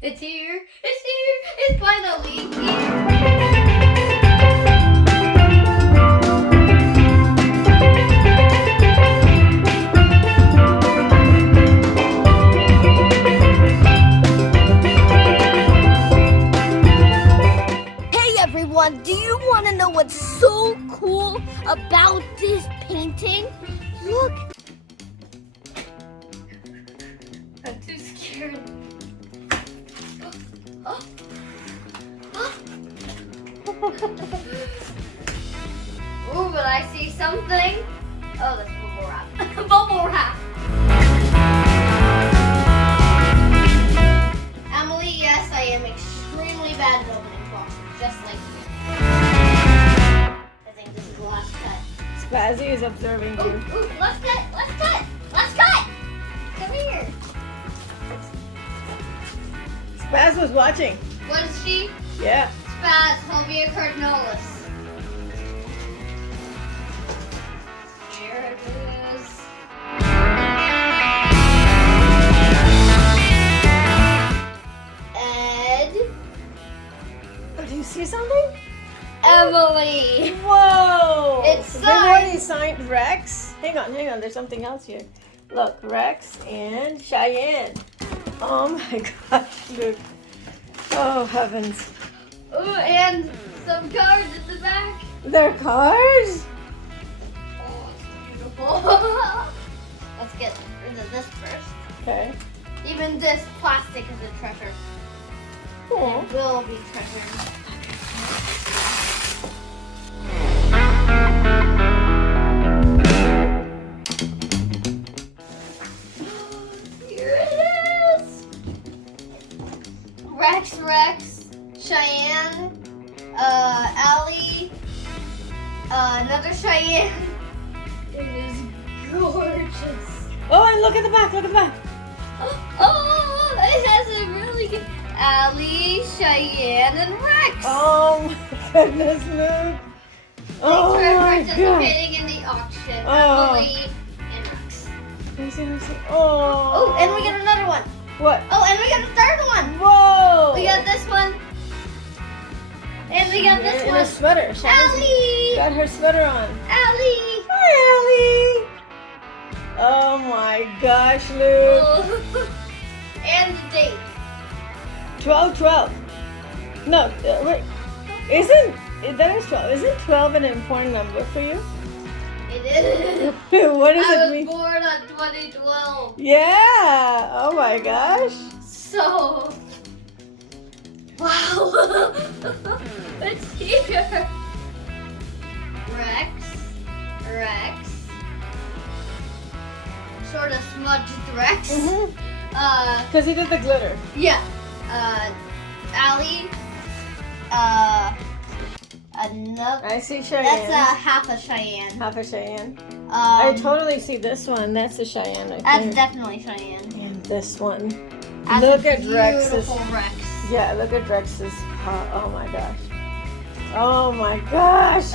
It's here. It's here. It's finally here. Everyone, do you want to know what's so cool about this painting? Look. I'm too scared. Ooh, but I see something. Oh, that's bubble wrap. Bubble wrap. Emily, yes, I am extremely bad at opening boxes, just like you. I think this is the last cut. Spazzy is observing you. Ooh, let's cut. Let's cut. Let's cut. Come here. Spaz was watching. What is she? Yeah. Spaz, Hobia Cardinalis. Here it is. Ed. Oh, do you see something? Emily. Whoa! It's They've already signed. signed Rex. Hang on. There's something else here. Look, Rex and Cheyenne. Oh my gosh, look. Oh heavens. Ooh, and some cards at the back. They're cars? Oh, it's beautiful. Let's get rid of this first. Okay. Even this plastic is a treasure. Cool. It will be treasured. Here it is. Rex, Cheyenne, Allie, another Cheyenne. It is gorgeous. Oh, and look at the back. Oh, it has a really good Allie, Cheyenne, and Rex. Oh my goodness, look. Oh Thanks for my god. participating in the auction. Oh. Emily and Rex. Let me see. Oh. Oh, and we got another one. What? Oh, and we got a third one. Whoa. We got this one. And we got this in one. a sweater. Allie. Got her sweater on. Allie. Hi, Allie. Oh my gosh, Luke. Oh. And the date. 12/12. No, wait. Isn't that is 12? Isn't 12 an important number for you? It is. What does I it was mean? born on 2012. Yeah. Oh my gosh. So. Wow. It's here. Rex. Sort of smudged Rex. Because he did the glitter. Yeah. Allie. Another. I see Cheyenne. That's half a Cheyenne. Half a Cheyenne. I Um, totally see this one. That's a Cheyenne. I That's think. definitely Cheyenne. And this one. That's Look a at Rex's. beautiful Rex. Yeah, look at Rex's. Oh my gosh. Oh my gosh.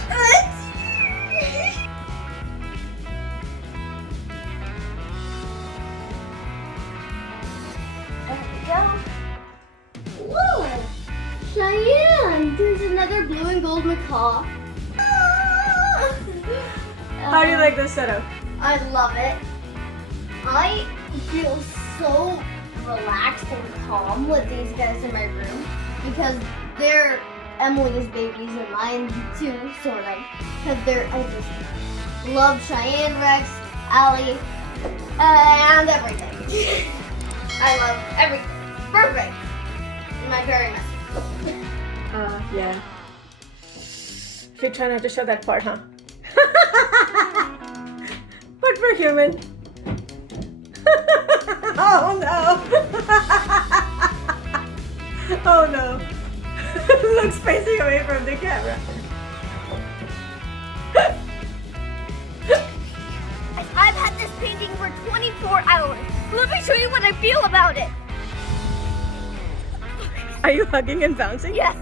There we go. Whoa! Cheyenne! There's another blue and gold macaw. How do you like this setup? I love it. I feel so relaxed and calm with these guys in my room because they're Emily's babies and mine too, sort of. Because I just love Cheyenne, Rex, Allie, and everything. I love everything. Perfect. And I'm very messy. Yeah. If you try not to show that part, huh? But for human. Oh no. Oh no. Luke's facing away from the camera. I've had this painting for 24 hours. Let me show you what I feel about it. Are you hugging and bouncing? Yes.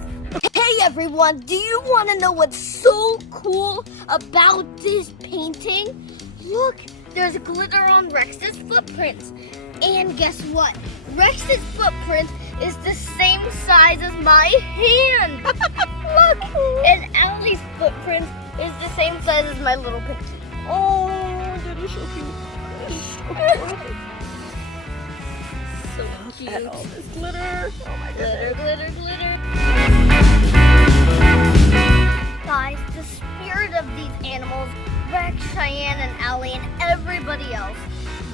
Hey everyone, do you want to know what's so cool about this painting? Look, there's glitter on Rex's footprints. And guess what? Rex's footprint is the same size as my hand. Look, and Allie's footprint is the same size as my little pinky. Oh, that is so cute. That is so cute. So Look at all this glitter. Oh my Glitter, goodness. glitter, glitter. Guys, the spirit of these animals, Rex, Cheyenne, and Allie, and everybody else,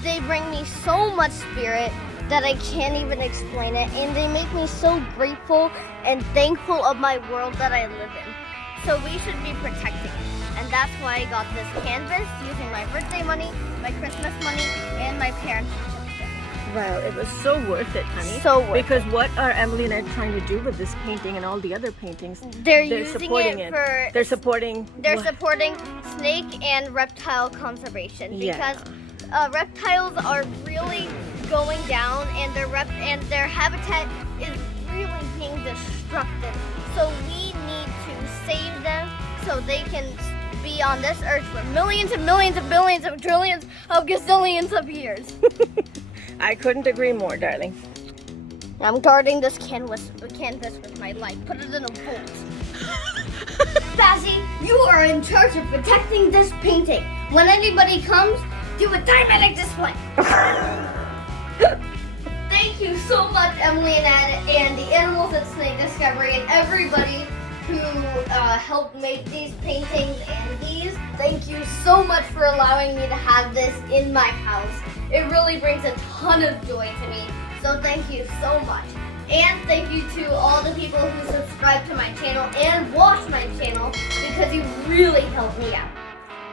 they bring me so much spirit that I can't even explain it, and they make me so grateful and thankful of my world that I live in. So we should be protecting it. And that's why I got this canvas using my birthday money, my Christmas money, and my parents' certificate. Well, it was so worth it, honey. So worth Because what are Emily and I trying to do with this painting and all the other paintings? They're using supporting it for They're supporting. They're supporting snake and reptile conservation because reptiles are really going down, and their habitat is really being destructed. So we need to save them so they can be on this earth for millions and millions and billions of trillions of gazillions of years. I couldn't agree more, darling. I'm guarding this canvas with my life. Put it in a vault. Bazzy, you are in charge of protecting this painting. When anybody comes, do a dynamic display. Thank you so much, Emily and the Animals at Snake Discovery, and everybody who helped make these paintings and these. Thank you so much for allowing me to have this in my house. It really brings a ton of joy to me. So thank you so much. And thank you to all the people who subscribe to my channel and watch my channel, because you really helped me out.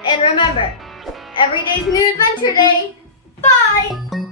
And remember, every day's new adventure day. Bye!